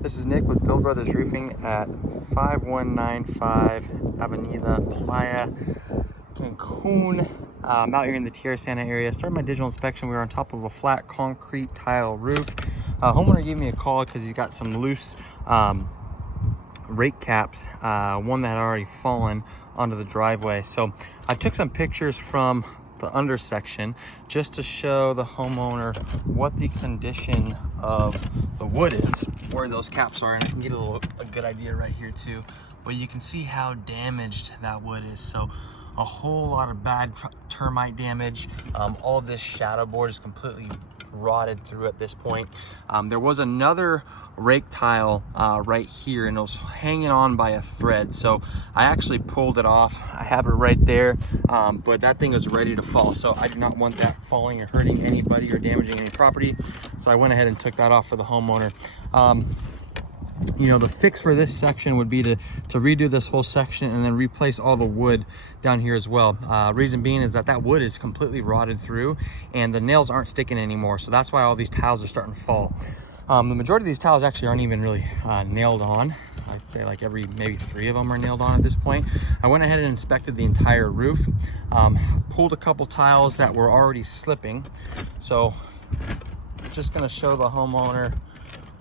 This is Nick with Bill Brothers Roofing at 5195 Avenida Playa Cancun. I'm out here in the Tierra Santa area. Started my digital inspection. We were on top of a flat concrete tile roof. Homeowner gave me a call because he got some loose rake caps, one that had already fallen onto the driveway. So I took some pictures from the undersection just to show the homeowner what the condition of the wood is, where those caps are, and I can get a good idea right here too. But you can see how damaged that wood is. So a whole lot of bad termite damage. All this shadow board is completely rotted through at this point. There was another rake tile right here, and it was hanging on by a thread, so I actually pulled it off. I have it right there, but that thing was ready to fall, so I did not want that falling or hurting anybody or damaging any property, so I went ahead and took that off for the homeowner. You know, the fix for this section would be to redo this whole section and then replace all the wood down here as well. Reason being is that wood is completely rotted through and the nails aren't sticking anymore, so that's why all these tiles are starting to fall. The majority of these tiles actually aren't even really nailed on. I'd say like maybe 3 of them are nailed on at this point. I went ahead and inspected the entire roof, pulled a couple tiles that were already slipping. So just gonna show the homeowner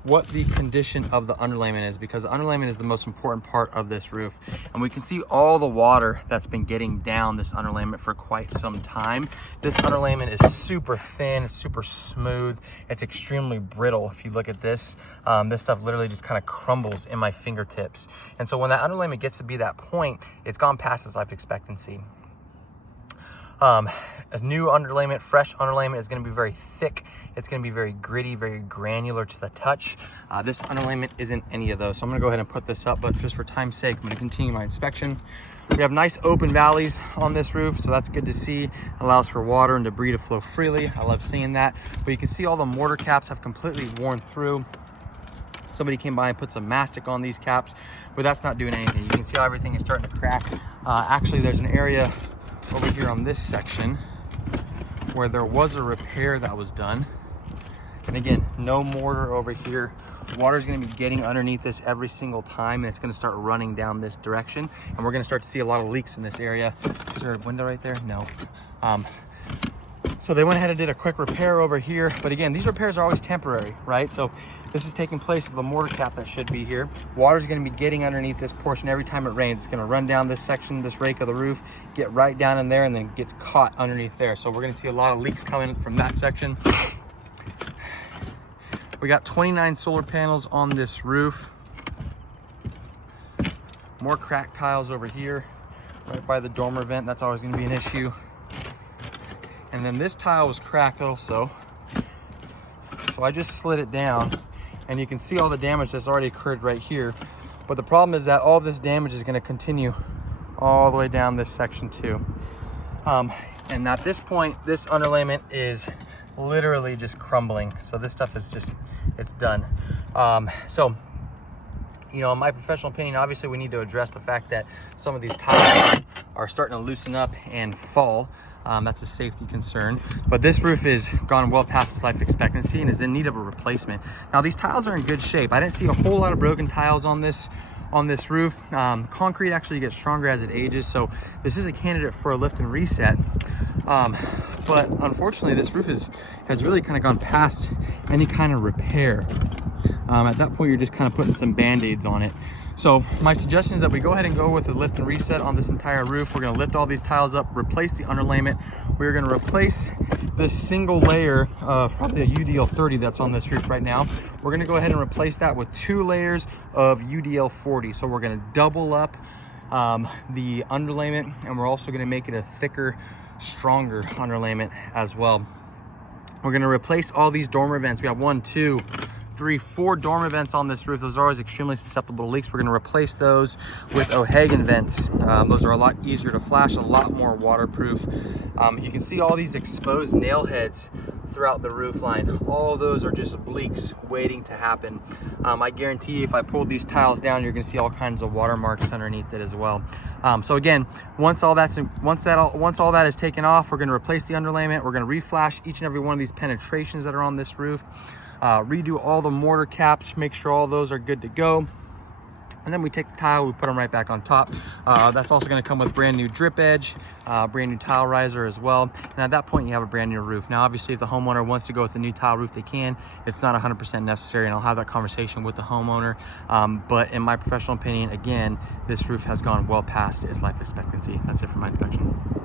what the condition of the underlayment is, because the underlayment is the most important part of this roof. And we can see all the water that's been getting down this underlayment for quite some time. This underlayment is super thin, it's super smooth, it's extremely brittle. If you look at this, this stuff literally just kind of crumbles in my fingertips. And so when that underlayment gets to be that point, it's gone past its life expectancy. A new underlayment, fresh underlayment, is going to be very thick. It's going to be very gritty, very granular to the touch. This underlayment isn't any of those, so I'm going to go ahead and put this up, but just for time's sake, I'm going to continue my inspection. We have nice open valleys on this roof, so that's good to see. It allows for water and debris to flow freely. I love seeing that. But you can see all the mortar caps have completely worn through. Somebody came by and put some mastic on these caps, but that's not doing anything. You can see how everything is starting to crack. Actually, there's an area over here on this section where there was a repair that was done. And again, no mortar over here. Water is going to be getting underneath this every single time, and it's going to start running down this direction, and we're going to start to see a lot of leaks in this area. Is there a window right there? No. So they went ahead and did a quick repair over here, but again, these repairs are always temporary, right? So this is taking place of the mortar cap that should be here. Water is going to be getting underneath this portion every time it rains. It's going to run down this section, this rake of the roof, get right down in there, and then gets caught underneath there. So we're going to see a lot of leaks coming from that section. We got 29 solar panels on this roof. More cracked tiles over here, right by the dormer vent. That's always going to be an issue. And then this tile was cracked also. So I just slid it down, and you can see all the damage that's already occurred right here. But the problem is that all this damage is going to continue all the way down this section too. And at this point, this underlayment is literally just crumbling. So this stuff is just, it's done. So, you know, in my professional opinion, obviously we need to address the fact that some of these tiles are starting to loosen up and fall. That's a safety concern. But this roof is gone well past its life expectancy and is in need of a replacement. Now, these tiles are in good shape. I didn't see a whole lot of broken tiles on this roof. Concrete actually gets stronger as it ages, so this is a candidate for a lift and reset. But unfortunately, this roof has really kind of gone past any kind of repair. At that point, you're just kind of putting some band-aids on it. So my suggestion is that we go ahead and go with a lift and reset on this entire roof. We're going to lift all these tiles up, replace the underlayment. We're going to replace this single layer of probably a UDL 30 that's on this roof right now. We're going to go ahead and replace that with 2 layers of UDL 40. So we're going to double up the underlayment, and we're also going to make it a thicker, stronger underlayment as well. We're going to replace all these dormer vents. We have 1, 2, 3, 4 dormer vents on this roof. Those are always extremely susceptible to leaks. We're going to replace those with O'Hagan vents. Those are a lot easier to flash, a lot more waterproof. You can see all these exposed nail heads throughout the roof line. All those are just leaks waiting to happen. I guarantee you, if I pulled these tiles down, you're going to see all kinds of watermarks underneath it as well. So again, once all that is taken off, we're going to replace the underlayment. We're going to reflash each and every one of these penetrations that are on this roof. redo all the mortar caps, make sure all those are good to go. And then we take the tile, we put them right back on top. That's also gonna come with brand new drip edge, brand new tile riser as well. And at that point, you have a brand new roof. Now, obviously, if the homeowner wants to go with a new tile roof, they can. It's not 100% necessary, and I'll have that conversation with the homeowner. But in my professional opinion, again, this roof has gone well past its life expectancy. That's it for my inspection.